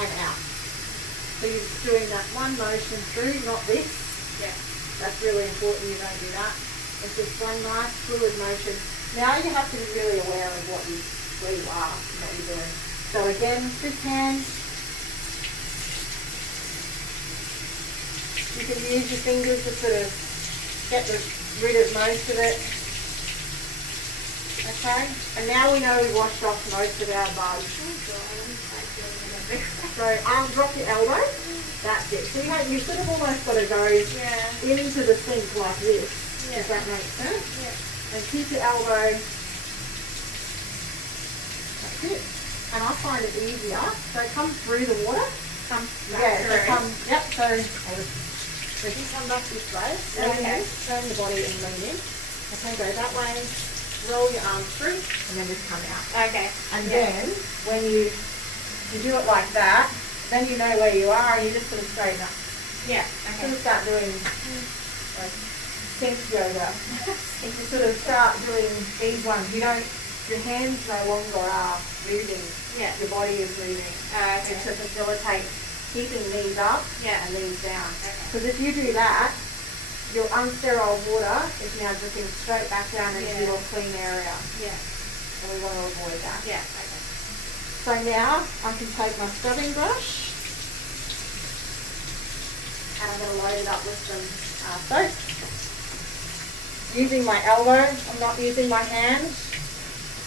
and out. So you're just doing that one motion through, not this. Yeah. That's really important you don't do that. It's just one nice fluid motion. Now you have to be really aware of where you are and what you're doing. So again, this hand, you can use your fingers to sort of get rid of most of it. Okay, and now we know we've washed off most of our bugs. So drop your elbow. That's it. So you sort of almost got to go into the sink like this. Yeah. Does that make sense? Yeah. And keep your elbow. That's it. And I find it easier. So come through the water. Come back through. Yep. So if you come back this way, turn the body and lean in. Okay, go that way. Roll your arms through and then just come out. Okay. And then when you do it like that, then you know where you are and you just sort of straighten up. Yeah. Sort Okay. of start doing sink yoga. If you sort of start doing these ones, your hands no longer are moving. Yeah. Your body is moving. Okay. To facilitate keeping these up and these down. Because if you do that, your unsterile water is now dripping straight back down into your clean area. Yeah. And we want to avoid that. Yeah. Okay. So now I can take my scrubbing brush and I'm going to load it up with some soap. Using my elbow, I'm not using my hand.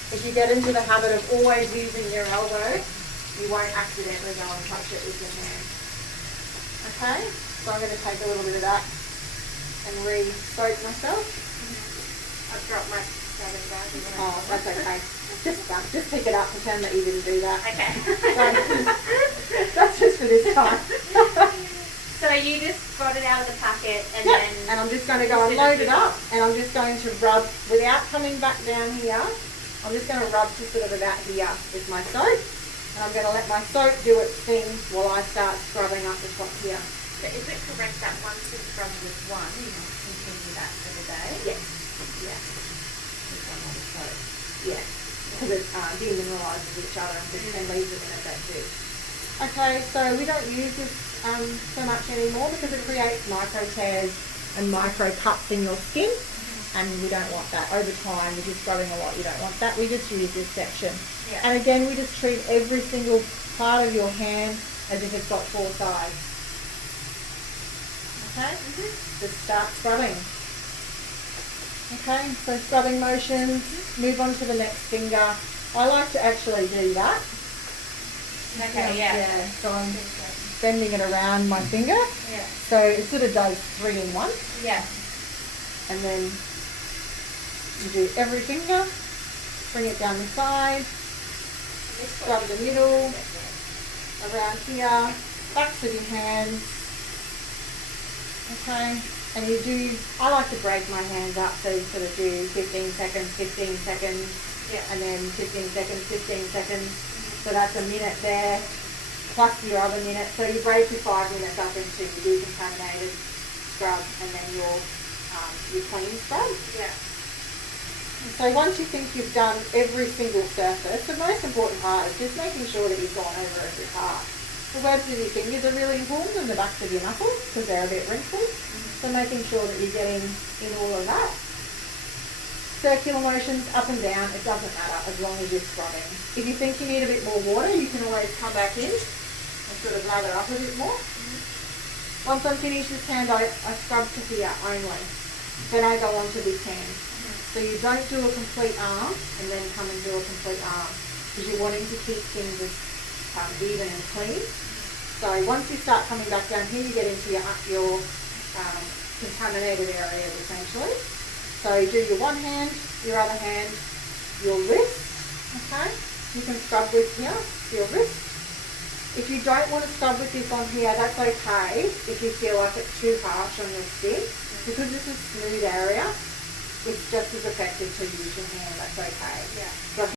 If you get into the habit of always using your elbow, you won't accidentally go and touch it with your hand. Okay, so I'm going to take a little bit of that and re-soak myself. I've dropped my scrubbing brush. Oh, that's okay. Just pick it up, pretend that you didn't do that. Okay. So, that's just for this time. So you just got it out of the packet and then... And I'm just going to go and load it up and I'm just going to rub, without coming back down here, I'm just going to rub to sort of about here with my soap. And I'm going to let my soap do its thing while I start scrubbing up the top here. So is it correct that once you scrub with one, you must continue that for the day? Yes. Yeah. With one more soap. Yeah. Because it demineralizes each other and leaves it in it, that's it. Okay, so we don't use this so much anymore because it creates micro tears and micro cuts in your skin, and we don't want that. Over time, if you're scrubbing a lot, you don't want that. We just use this section. Yeah. And again, we just treat every single part of your hand as if it's got 4 sides. Okay? Just start scrubbing. Okay, so scrubbing motions, move on to the next finger. I like to actually do that. Okay, yeah. So I'm bending it around my finger. Yeah. So it sort of does 3 in 1. Yeah. And then you do every finger, bring it down the side, scrub the middle, around here, backs of your hands. Okay. And you do, I like to break my hands up, so you sort of do 15 seconds, 15 seconds, and then 15 seconds, 15 seconds. So that's a minute there, plus your other minute. So you break your 5 minutes up into your decontaminated scrub and then your clean scrub. Yeah. So once you think you've done every single surface, the most important part is just making sure that you've gone over every part. The webs of your fingers are really important and the backs of your knuckles because they're a bit wrinkled. So making sure that you're getting in all of that. Circular motions up and down, it doesn't matter as long as you're scrubbing. If you think you need a bit more water, you can always come back in and sort of lather up a bit more. Once I'm finished this hand, I scrub to here only. Then I go on to this hand. So you don't do a complete arm and then come and do a complete arm because you're wanting to keep things as even and clean. So once you start coming back down here, you get into your contaminated areas essentially. So you do your one hand, your other hand, your wrist, okay? You can scrub with here, your wrist. If you don't want to scrub with this on here, that's okay if you feel like it's too harsh on your skin. Because this is a smooth area, it's just as effective to use your hand, that's okay. Yeah. So